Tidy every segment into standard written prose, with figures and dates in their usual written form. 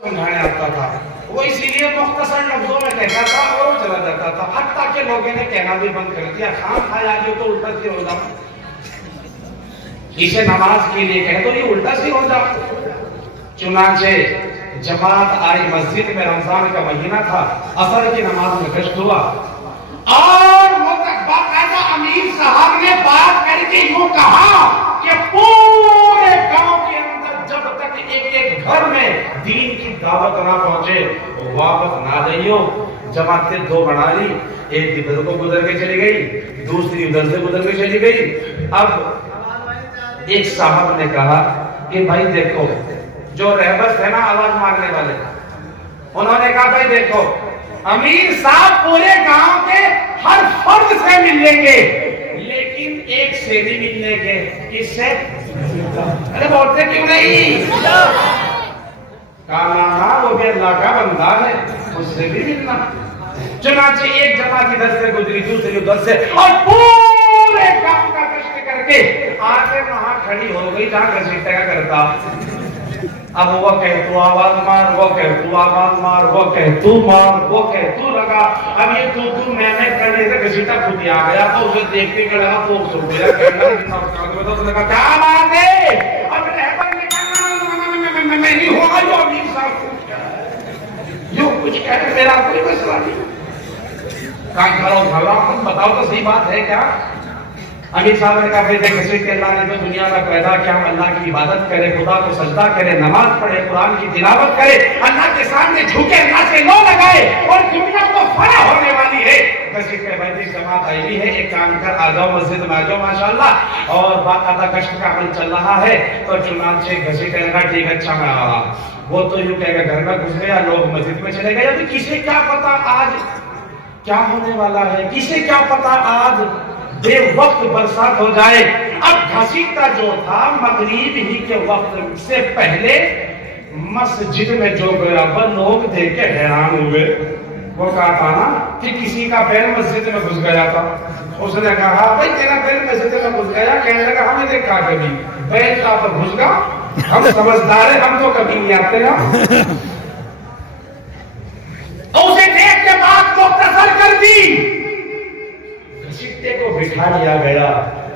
समझाने आता था, वो इसीलिए मुख्तसर लफ्जों में कहता था और चला जाता था, हत्ता के लोगों ने कहना भी बंद कर दिया, खान खाया जो तो उल्टा सी हो जाओ, इसे नमाज के लिए कह दो ये उल्टा सी हो जाओ। चुनाचे जमात आई मस्जिद में, रमजान का महीना था, असर की नमाज में गश्त हुआ और बाकायदा अमीर साहब ने बात करके यूं कहा कि पूरे गांव के अंदर जब तक एक एक घर में दीन की दावत ना पहुंचे वापस ना जाइयो। जमातें दो बना ली, एक इधर को गुजर के चली गई, दूसरी उधर से गुजर के चली गई। अब एक साहब ने कहा कि भाई देखो, जो रहबर थे ना आवाज मारने वाले, उन्होंने कहा भाई देखो अमीर साहब पूरे गांव के हर फर्द से मिल लेंगे, लेकिन एक से नहीं मिल लेंगे। किससे? अरे बोलते क्यों नहीं? कहा वो भी अल्लाह का बंदा है, उससे भी मिलना। चुनाचे एक जमात इधर से गुजरी, दूसरी उधर से, और पूरे गांव का कष्ट करके आके वहां खड़ी हो गई जहां घसीटा करता। अब वो कह तू आवाज मार, वो कह तू आवाज मार, वो कह तू मार, वो कह तू लगा। अब ये तू मैं करने से घसीटा खुद आ गया, तो उसे देखते के लगा तो सुन गया, तो उसने कहा क्या बात है? अब रहबर ने कहा मैं नहीं हुआ जो अमीर साहब जो कुछ कह रहे मेरा कोई मसला नहीं। कहा करो हम बताओ तो सही बात है क्या? अमीर साहब ने कहा भाई देख के अल्लाह ने तो दुनिया में पैदा किया, हम अल्लाह की इबादत करें, खुदा को सजदा करें, नमाज पढ़े, कुरान की तिलावत करें, अल्लाह के सामने झुके, अल्लाह से लो लगाए, और दुनिया तो फना होने वाली है। घसीट के भाई जमात आई भी है, एक काम कर आ जाओ मस्जिद में आ जाओ माशाल्लाह, और बाकायदा कष्ट का अमल चल रहा है। तो चुनाचे घसीट कहेगा ठीक अच्छा मैं आ रहा। वो तो यूं कहेगा घर में घुस गया, लोग मस्जिद में चले गए। अभी किसे क्या पता आज क्या होने वाला है, किसे क्या पता आज बेवक्त बरसात हो जाए। अब घसीटा जो था मगरिब ही के वक्त से पहले मस्जिद में जो गया वो लोग देख के हैरान हुए। वो कहा था ना कि किसी का पैर मस्जिद में घुस गया था, उसने कहा भाई तेरा पैर मस्जिद में घुस गया। कहने लगा हमें देखा कभी पैर का पर घुस गया, हम समझदार है, हम तो कभी नहीं आते ना। उसे देख के बात मुख्तसर कर दी, घसीटे को बिठा लिया गया।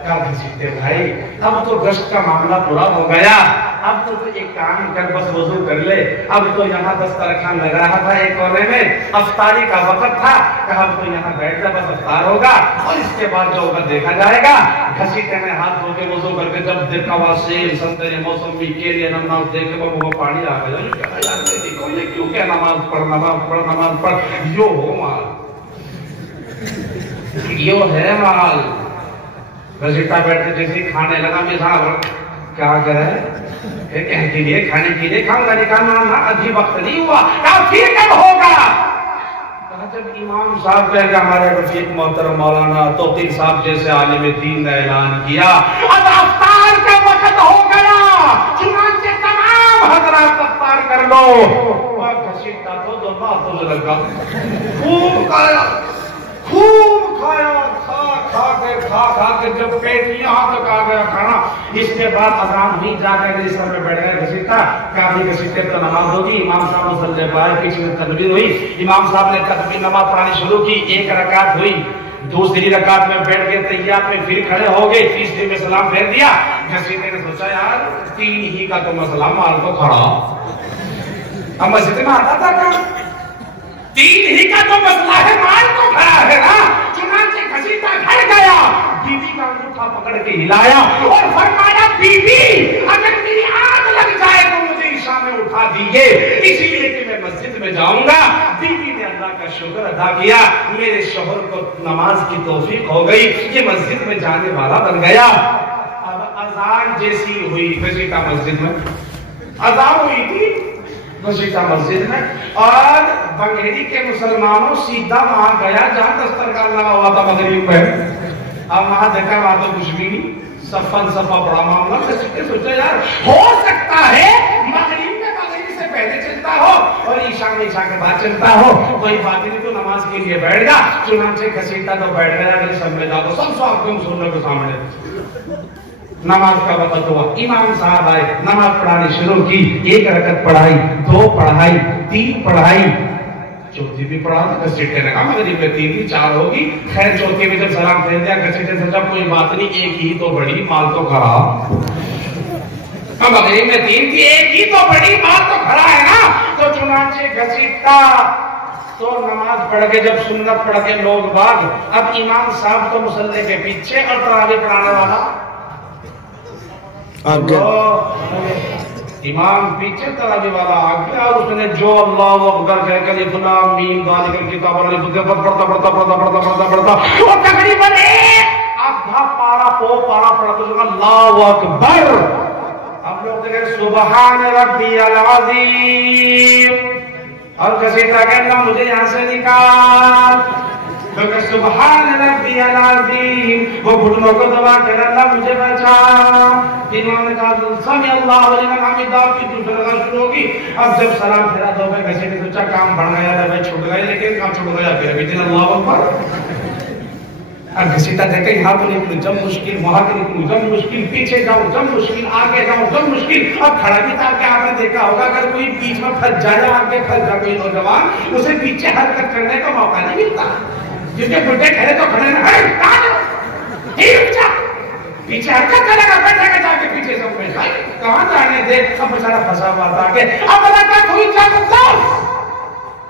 क्या घसीटे भाई अब तो गश्त का मामला पूरा हो गया, अब तो एक काम कर बस वजू कर ले। अब तो यहाँ दस्तरखान लग रहा था एक कोने में, अफ्तारी का वक्त था, कहा तो यहाँ बैठ जा बस अफ्तार होगा और इसके बाद जो होगा देखा जाएगा। घसीटे में हाथ धो के वजू करके जब देखा वासेल संतरे मौसमी के लिए नमाज देखे वो पानी आ गया। देखो ये क्यों क्या नमाज पढ़ यो हो माल, यो है माल। घसीटा बैठे जैसे खाने लगा, मैं साहब क्या करे के लिए खाने के लिए खाऊंगा, निकालना अभी वक्त नहीं हुआ। फिर कब होगा? जब इमाम साहब कहेगा हमारे रफीक मोहतरम मौलाना तौकीर साहब जैसे आलिम दीन ने ऐलान किया अब अफ्तार का वक्त हो गया, चुनांचे तमाम हजरात अफ्तार कर लो। घसीटा तो दोनों हाथों से लगा, खूब खाया खा के जब पेट यहाँ तक आ गया खाना, इसके बाद अजान हुई, जाकर बिस्तर में बैठ गए घसीटा। काफी घसीटे तो नमाज होगी, इमाम साहब मुसल्ले पर आए, पीछे में तकबीर हुई, इमाम साहब ने तकबीर नमाज पढ़ानी शुरू की। एक रकात हुई, दूसरी रकात में बैठ के तैयार में फिर खड़े हो गए, तीसरी में सलाम फेर दिया। घसीटे ने सोचा यार 3 ही का तो मसला, माल को खड़ा अब मस्जिद में आता था क्या? 3 ही का तो मसला है, माल को खड़ा है ना। चुनांचे घसीटा घर गया, बीवी का अंगूठा पकड़ के हिलाया और फरमाया बीवी अगर मेरी आग लग जाए तो मुझे ईशा में उठा दीजिए, इसीलिए कि मैं मस्जिद में जाऊंगा। बीवी ने अल्लाह का शुक्र अदा किया, मेरे शोहर को नमाज की तौफीक हो गई, ये मस्जिद में जाने वाला बन गया। अब अजान जैसी हुई घसीटा मस्जिद में, अजान हुई थी घसीटा मस्जिद में, और बंगेरी के मुसलमानों सीधा वहां गया जहां दस्तरखान लगा हुआ था मगरिब में। अब वहां देखा वहां तो कुछ भी नहीं, सफा बड़ा मामला। सोचा यार हो सकता है मगरिब में मगरिब से पहले चलता हो और ईशा में ईशा के बाद चलता हो, कोई बात नहीं, तो नमाज के लिए बैठ गया। चुनांचे घसीटा तो बैठ गया, अगर सब में जाओ सब सुनने को सामने نماز کا وقت ہوا، امام صاحب آئے، نماز پڑھانی شروع کی، 1 رکعت پڑھائی، 2 پڑھائی، 3 پڑھائی، چوتھی بھی پڑھا تو گھسیٹے نے کہا مغرب میں 3 بھی 4 ہوگی، خیر چوتھی میں جب سلام پھیر دیا گھسیٹے سے جب کوئی بات نہیں، ایک ہی تو بڑی مال تو کھڑا، مغرب میں 3 تھی، ایک ہی تو بڑی مال تو کھڑا ہے نا، تو چنانچہ گھسیٹا تو نماز پڑھ کے جب سنت پڑھ کے لوگ باغ، اب امام صاحب تو مصلی کے پیچھے اور تراویح پڑھانے والا امام پیچھے تراویح والا آگے، اور اس نے جو اللہ اکبر کہہ کر الف لام میم ذالک الکتاب لا ریب فیہ پڑھتا اور تقریباً آدھا پارا پڑھا تو اللہ اکبر، اب لوگ کہتے ہیں سبحان ربی العظیم، اور گھسیٹا کہنا مجھے یہاں سے نکال، کیونکہ سبحان ربی العظیم، وہ گھٹنوں کو دبا کر اللہ مجھے بچا، انہوں نے کہا سمی اللہ لمن حمدہ، کی دوسرا رکعت شروع ہوگی، اب جب سلام پھیرا تو میں گھسیٹے سوچا کام بڑھ گیا ہے، میں چھوٹ گئی، لیکن کام چھوٹ گیا پھر ابھی دن اللہ اکبر، اب گھسیٹا دیکھے یہاں تو نکلوں جب مشکل، وہاں تو نکلوں جب مشکل، پیچھے جاؤں جب مشکل، آگے جاؤں جب مشکل، اب کھڑا بھی تھا کہ آپ نے دیکھا ہوگا اگر کوئی بیچ میں پھنس جائے، آگے پھنس جائے کوئی نوجوان، اسے پیچھے حرکت کرنے کا موقع نہیں ملتا، جس کے بڑے کھڑے تو کھڑے پیچھے حرکت کرے گا، بیٹھے گا جا کے پیچھے سب میں کہاں جانے دے، اب بیچارہ پھنسا ہوا تھا کہ اب رکعت ہوئی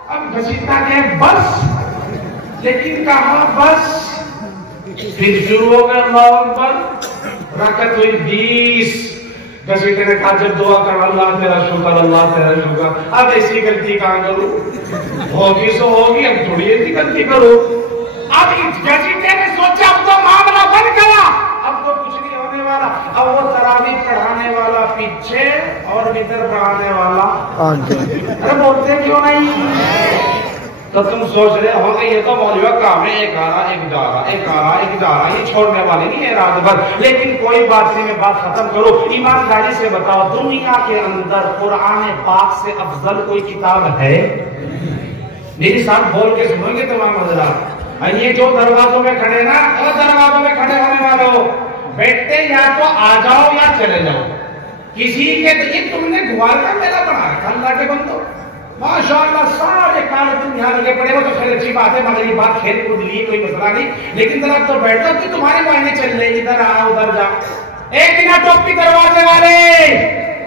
اب گھسیٹا کہ بس، لیکن کہاں بس، پھر شروع ہو گیا اللہ اکبر، رکعت ہوئی 20، گھسیٹے نے کہا جب دعا کر اللہ تیرا شکر، اللہ تیرا شکر، اب ایسی غلطی کہاں کروں، ہوگی سو ہوگی، اب تھوڑی ایسی غلطی کرو، اب گھسیٹے نے سوچا اب تو معاملہ بن گیا، اب تو کچھ نہیں ہونے والا، اب وہ تراویح پڑھانے والا پیچھے اور وتر پڑھانے والا آگے، ارے بولتے کیوں نہیں؟ تو تم سوچ رہے ہو کہ یہ تو مولوی کا کام ہے، ایک آ رہا ایک جا رہا ایک آ رہا ایک جا رہا، یہ چھوڑنے والے نہیں ہے رات بھر، لیکن کوئی بات نہیں، میں بات ختم کروں، ایمانداری سے بتاؤ دنیا کے اندر قرآن پاک سے افضل کوئی کتاب ہے؟ میری ساتھ بول کے سنو گے تمام حضرات، یہ جو دروازوں میں کھڑے نا، وہ دروازوں میں کھڑے ہونے والوں بیٹھتے یا تو آ جاؤ یا چلے جاؤ، کسی کے یہ تم نے گوار کا میلہ بنا رکھا اللہ کے بندو، ماشاءاللہ سارے کال تم یہاں لگے پڑے ہو تو خیر اچھی بات ہے، مگر یہ بات کھیل کود لیے کوئی مسئلہ نہیں، لیکن ذرا تو بیٹھو کہ تمہارے معنی چل رہے ادھر آ ادھر جا، ایک بنا ٹوپی دروازے والے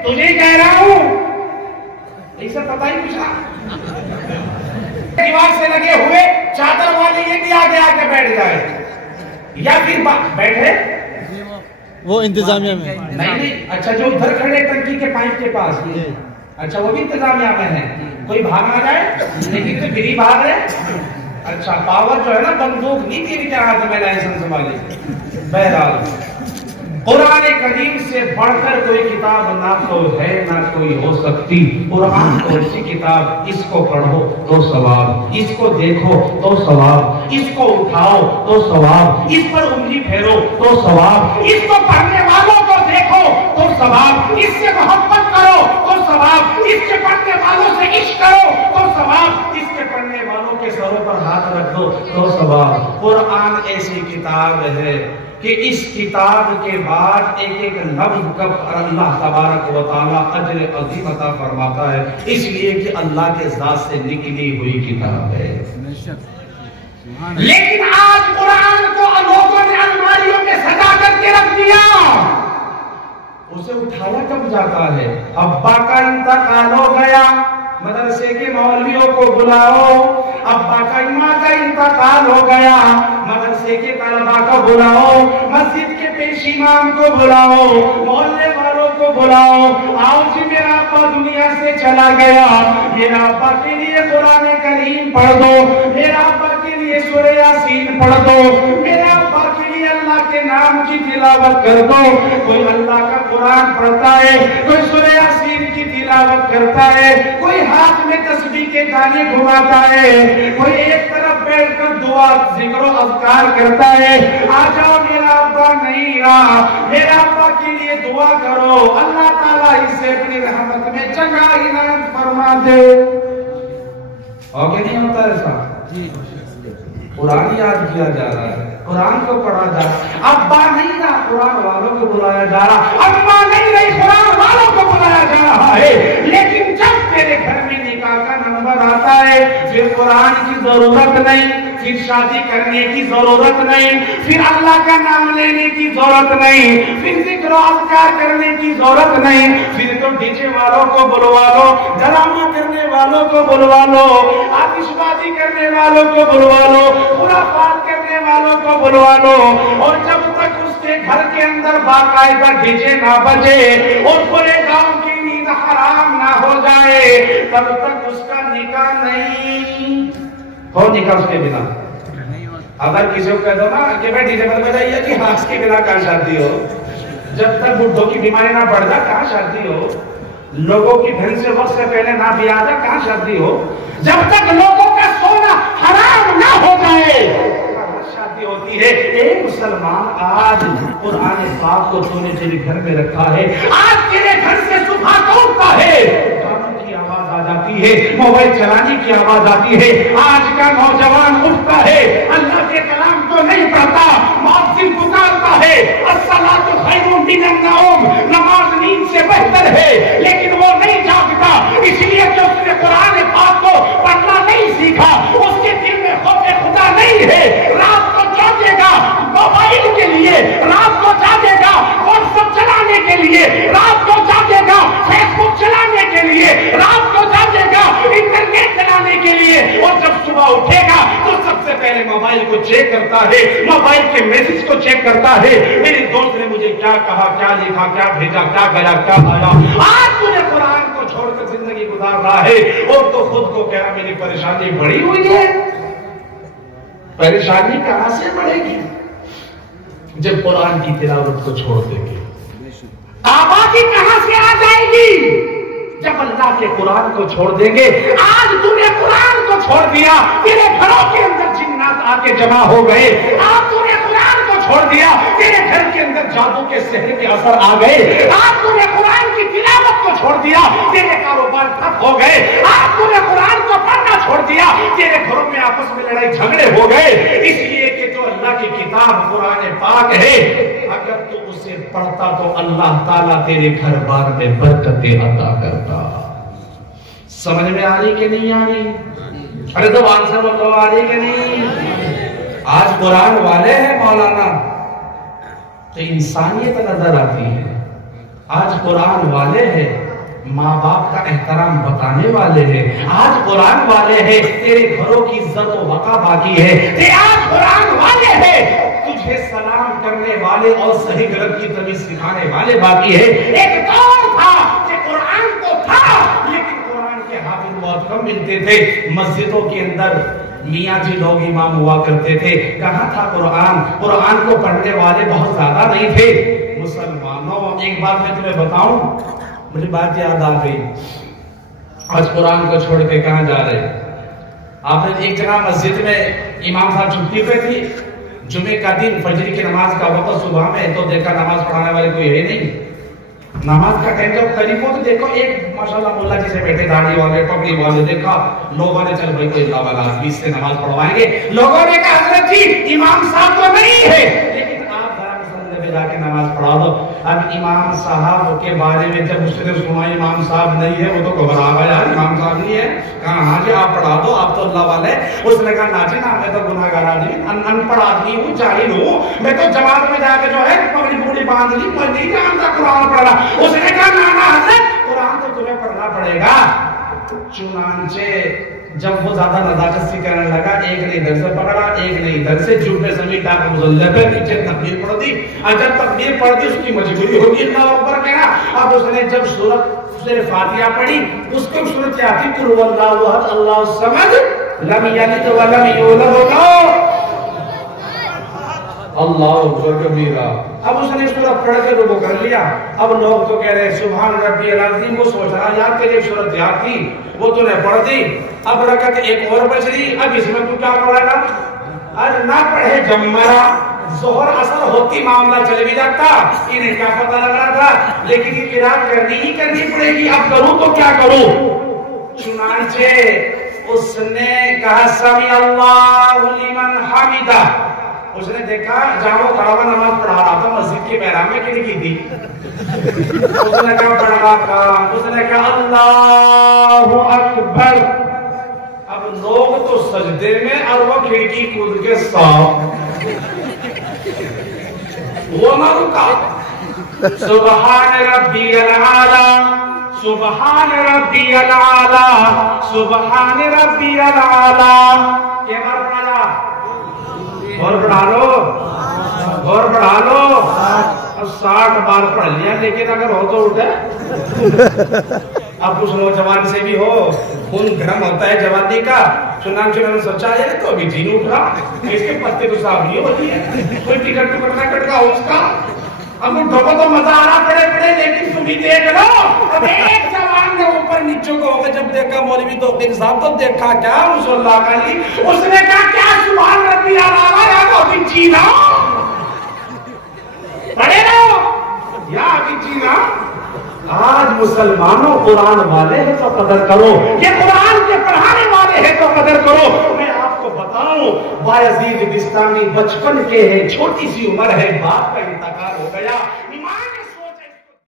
تجھے کہہ رہا ہوں، ایسا پتہ ہی پوچھا دیوار سے لگے ہوئے چادر والے یہ بھی آگے آ کے بیٹھ جائے یا پھر بیٹھے وہ انتظامیہ میں نہیں، اچھا جو ادھر کھڑے ٹنکی کے پائپ کے پاس، اچھا وہ بھی انتظامیہ میں ہے، کوئی بھاگ نہ جائے، لیکن تو گری بھاگ رہے، اچھا پاور جو ہے نا بندوق نہیں تیری کے ہاتھ میں لائسنس والی، بہرحال قرآن کریم سے بڑھ کر کوئی کتاب نہ تو ہے نہ کوئی ہو سکتی، قرآن کو ایسی کتاب، اس کو پڑھو تو ثواب، اس کو دیکھو تو ثواب، اس کو اٹھاؤ تو ثواب، اس پر انگلی پھیرو تو ثواب، اس کو پڑھنے والوں کو دیکھو تو ثواب، اس سے محبت کرو تو ثواب، اس سے پڑھنے والوں سے عشق کرو تو ثواب، اس کے پڑھنے والوں کے سروں پر ہاتھ رکھ دو تو ثواب۔ قرآن ایسی کتاب ہے کہ اس کتاب کے بعد ایک ایک لفظ کا اللہ تبارک و تعالیٰ اجر عظیم عطا فرماتا ہے، اس لیے کہ اللہ کے ذات سے نکلی ہوئی کتاب ہے۔ لیکن آج قرآن کو لوگوں نے الماریوں میں سجا کر کے رکھ دیا، اسے اٹھایا کب جاتا ہے؟ ابا کا انتقال ہو گیا، مدرسے کے مولویوں کو بلاؤ، ابا کا امام کا انتقال ہو گیا، مدرسے کے طلباء کو بلاؤ، مسجد کے پیش امام کو بلاؤ، محلے والوں کو بلاؤ، آؤ جی میرا ابا دنیا سے چلا گیا، میرا ابا کے لیے قرآن کریم پڑھ دو، میرا ابا کے لیے سورہ یاسین پڑھ دو، میرا ابا کے لیے اللہ کے نام کی تلاوت کر دو۔ کوئی اللہ کا قرآن پڑھتا ہے، کوئی سورہ یاسین کی تلاوت کرتا ہے، کوئی ہاتھ میں تسبیح کے دانے گھماتا ہے، کوئی ایک طرف بیٹھ کر دعا ذکر و اذکار کرتا ہے۔ آ جاؤ میرا ابا نہیں رہا، میرا ابا کے لیے دعا کرو، اللہ تعالیٰ اس سے اپنی رحمت میں چنگا عنایت فرما دے۔ اور کہ نہیں ہوتا ایسا؟ قرآن یاد کیا جا رہا ہے، قرآن کو پڑھا جا رہا ہے، ابا نہیں رہا कुरान वालों को बुलाया जा रहा, अम्मा नहीं रही, कुरान वालों को बुलाया जा रहा है। लेकिन जब तेरे घर में निकाह का नंबर आता है, फिर कुरान की जरूरत नहीं, फिर शादी करने की जरूरत नहीं, फिर अल्लाह का नाम लेने की जरूरत नहीं, फिर जिक्र अज़कार करने की जरूरत नहीं, फिर तो डीजे वालों को बुलवा लो, ड्रामा करने वालों को बुलवा लो, आतिशबाजी करने वालों को बुलवा लो, खुराफात करने वालों को बुलवा लो, और जब तक उसके घर के अंदर बाकायदा डीजे ना बजे और पूरे गांव की नींद हराम ना हो जाए, तब तक उसका निकाह नहीं हो। निकाह उसके बिना अगर किसी को कह दो ना कि भाई डीजे मत बजाइए कि हाँ के बिना कहाँ शादी हो, जब तक बुढ़ों की बीमारी ना बढ़ जाए कहाँ शादी हो, लोगों की बहन से वक्त से पहले ना भी आ जाए कहाँ शादी हो, जब तक लोगों का सोना हराम ना हो जाए शादी होती है। ए मुसलमान, आज कुरान पाक को तूने तेरे घर में रखा है, आज तेरे घर से सुबह टूटता है, आवाज आ जाती है, मोबाइल चलाने की आवाज आती है, आज का नौजवान उठता है, अल्लाह के कलाम को नहीं पढ़ता, मुअज्जिन पुकारता है, अस्सलातु खैरुम मिनन नौम, नमाज नींद से बेहतर है, लेकिन वो नहीं जागता, इसलिए कि उसने कुरान पाक को पढ़ना नहीं सीखा, उसके दिल में खौफ खुदा नहीं है, रात को जागेगा मोबाइल के लिए, रात को जागेगा व्हाट्सएप चलाने के लिए, रात को जागेगा फेसबुक चलाने के लिए, रात को जागेगा इंटरनेट चलाने के लिए, और जब सुबह उठेगा तो सबसे पहले मोबाइल को चेक करता है, मोबाइल के मैसेज को चेक करता है, मेरे दोस्त ने मुझे क्या कहा, क्या लिखा, क्या भेजा, क्या गया, क्या आया। आज तूने कुरान को छोड़कर जिंदगी गुजार रहा है और तो खुद को कह रहा मेरी परेशानी बढ़ी हुई है। परेशानी कहां से बढ़ेगी? जब कुरान की तिलावत को छोड़ देंगे। आबादी कहां से आ जाएगी? जब अल्लाह के कुरान को छोड़ देंगे। आज तूने कुरान को छोड़ दिया, तेरे घरों के अंदर जिन्नात आके जमा हो गए। आज तूने कुरान को छोड़ दिया, तेरे घर के अंदर जादू के सहर के असर आ गए। आज तूने कुरान की तिलावत को छोड़ दिया, तेरे कारोबार ठप हो गए। आज तूने कुरान को पढ़ना छोड़ दिया, तेरे घरों में आपस में लड़ाई झगड़े हो गए। इसलिए कि जो अल्लाह की किताब कुरान पाक है, अगर तू उसे पढ़ता तो अल्लाह ताला तेरे घर बार में बरकतें अता करता। समझ में आ रही कि नहीं आ रही? अरे तो आंसर बताओ, आ रही कि नहीं? आज कुरान वाले हैं मौलाना तो इंसानियत नजर आती है। आज कुरान वाले हैं, माँ बाप का एहतराम बताने वाले हैं। आज कुरान वाले हैं, तेरे घरों की इज्जत व वक़ा बाकी है। आज कुरान वाले हैं, तुझे सलाम करने वाले और सही गलत की तमीज सिखाने वाले बाकी है। एक दौर था कि कुरान तो था, लेकिन कुरान के हाफिज बहुत कम मिलते थे। मस्जिदों के अंदर मियाँ जी लोग इमाम हुआ करते थे। कहाँ था कुरान? कुरान को पढ़ने वाले बहुत ज्यादा नहीं थे। मुसलमानों, एक बात मैं तुम्हें बताऊं, मुझे बात याद आ गई। आज कुरान को छोड़ के कहाँ जा रहे? आपने एक जगह मस्जिद में इमाम साहब छुट्टी पे थी, जुमे का दिन, फजर की नमाज का वक्त सुबह में, तो देखा नमाज पढ़ाने वाले कोई है नहीं। नमाज का टाइम जब करीब हो तो देखो एक माशाल्लाह मुल्ला जी से बैठे, दाढ़ी वाले, पगड़ी वाले, देखा लोगों ने चल भाई कोई वाला आदमी से नमाज पढ़वाएंगे। लोगों ने कहा हजरत जी इमाम साहब तो नहीं है, लेकिन आप जरा मुसल्ले में जाके नमाज पढ़ा दो। अब इमाम साहब के बारे में जब उसने सुना इमाम साहब नहीं है, वो तो घबरा गया, यार इमाम साहब नहीं है। कहा हाँ जी आप पढ़ा दो, आप तो अल्लाह वाले। उसने कहा नाजी ना, मैं तो गुनाहगार आदमी, अनपढ़ आदमी हूँ, जाहिल हूँ, मैं तो जमात में जाके जो है पगड़ी पूरी बांध ली, मैं नहीं जानता कुरान पढ़ना। उसने कहा नाना हजरत कुरान तो तुम्हें पढ़ना पड़ेगा। चुनांचे जब वो ज्यादा नजाकत से करने लगा, एक ने इधर से पकड़ा, एक ने इधर से, जुब्बे समेटा कर मुसल्ले पे नीचे तकबीर पढ़ दी। और जब तकबीर पढ़ दी उसकी मजबूरी होगी अल्लाह अकबर कहना। अब उसने जब सूरत फातिहा पढ़ी, उसको सूरत क्या थी? कुल हुवल्लाहु अहद अल्लाहु समद लम यलिद व लम यूलद अल्लाहु अकबर कबीरा। अब उसने सूरत पढ़ के रुको कर लिया। अब लोग तो कह रहे सुभान रब्बियल अज़ीम। वो सोच रहा यार तेरी सूरत याद थी, वो तूने पढ़ दी, अब रकत एक और बच रही, अब इसमें तू क्या पढ़ेगा? अरे ना पढ़े जम्मरा, जोहर असर होती मामला चल भी जाता। इन्हें क्या पता लग रहा था, लेकिन ये किरात करनी ही करनी पड़ेगी। अब करूं तो क्या करूं? चुनांचे उसने कहा समी अल्लाहु लिमन हमिदा। اس نے دیکھا جہاں وہ کھڑا ہوا نماز پڑھا رہا تھا مسجد کے محراب میں کھڑکی تھی. اس نے کہا پڑھا کام, اس نے کہا اللہ اکبر. اب لوگ تو سجدے میں اور وہ کھڑکی کود کے صاف, وہ نہ رکا. سبحان ربی العالی سبحان ربی العالی سبحان ربی العالی. یہ بار پڑھا جا, اور پڑھا لو, اور پڑھا لو. اب 60 بار پڑھ لیا, لیکن اگر ہو تو اٹھے. اب کچھ نوجوان سے بھی ہو, خون گرم ہوتا ہے جوانی کا. چنانچہ میں نے سوچا ہے تو ابھی جین اٹھ رہا, اس کے پتے تو صاف نہیں ہوتی ہے, کوئی ٹکٹ ٹکٹنا کٹ کا اس کا. اب اٹھو کو تو مزہ آ رہا پڑے پڑے, لیکن تم ہی دیکھ لو. اب ایک جوان نے اوپر نیچوں کو ہو کے جب دیکھا مولوی توفیق صاحب, تو دیکھا کیا رسول اللہ کا لی. اس نے کہا کیا سبحان ربی اعلیٰ یا تو ابھی جینا پڑے رہو یا ابھی جینا. آج مسلمانوں قرآن والے ہیں تو قدر کرو, یہ قرآن کے پڑھانے والے ہیں تو قدر کرو. میں آپ کو بتاؤں, بایزید بستامی بچپن کے ہیں, چھوٹی سی عمر ہے, باپ کا انتقال ہو گیا. ایمان